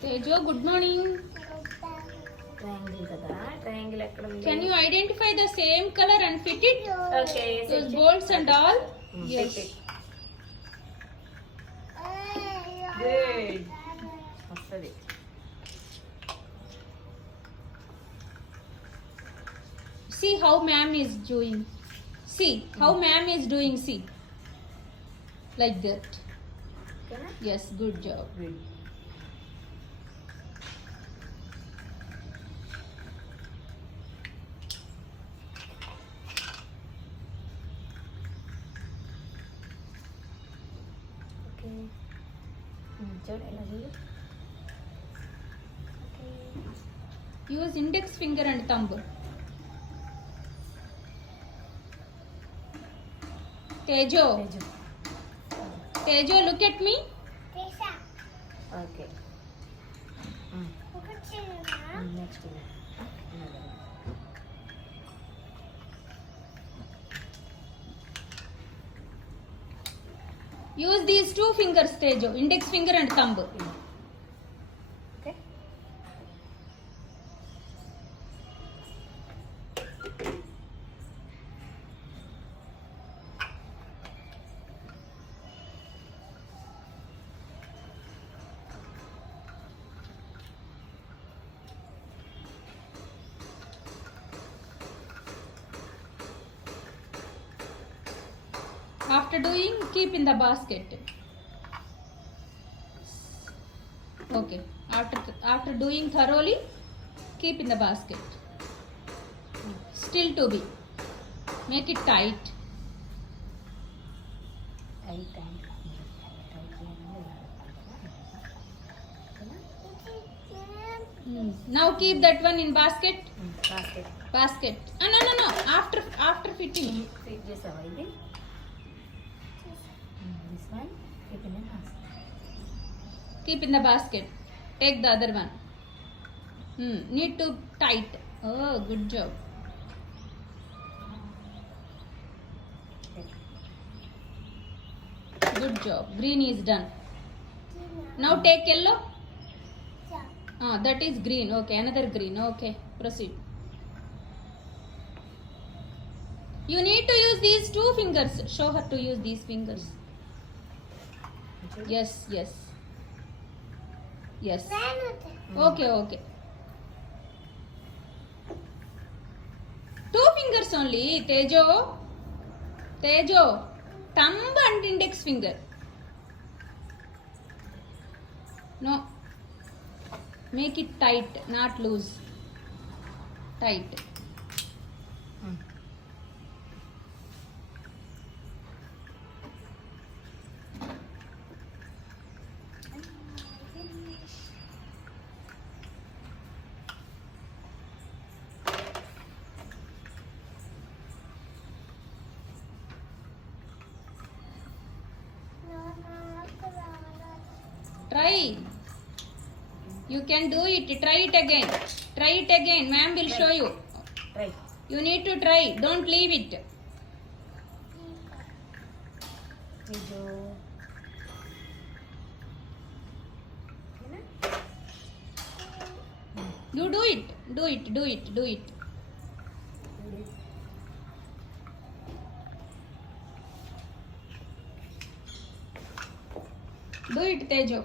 Tejo, good morning. Triangle kada. Triangle ekkada undi? Can you identify the same color and fit it? Okay. Those bolts and all? Yes. Fit it. Good. Vastadi. See how ma'am is doing. See how ma'am is doing. See. Like that. Okay na? Yes, good job. Good. Okay. చూడు ఎలా చూడు. Use index finger and thumb. Tejo. Tejo, look at me. Okay. Next one. Another one. Use these two fingers, Tejo. Index finger and thumb. Okay. After doing, keep in the basket. Okay. After doing thoroughly, keep in the basket. Still to be. Make it tight. Now keep that one in basket. Basket. Basket. No. After fitting. Fit చేసావా ఇది? This one keep in the basket. Keep in the basket. Take the other one. Need to tight. Oh, good job. Good job. Green is done. Now take yellow. That is green. Okay, another green. Okay, proceed. You need to use these two fingers. Show her to use these fingers. Yes. Okay. Two fingers only, Tejo. Thumb and index finger. No. Make it tight, not loose. Tight. Try. You can do it. Try it again. Ma'am will show you. Try. You need to try. Don't leave it. Video. You do it. Do it. Do it, Tejo.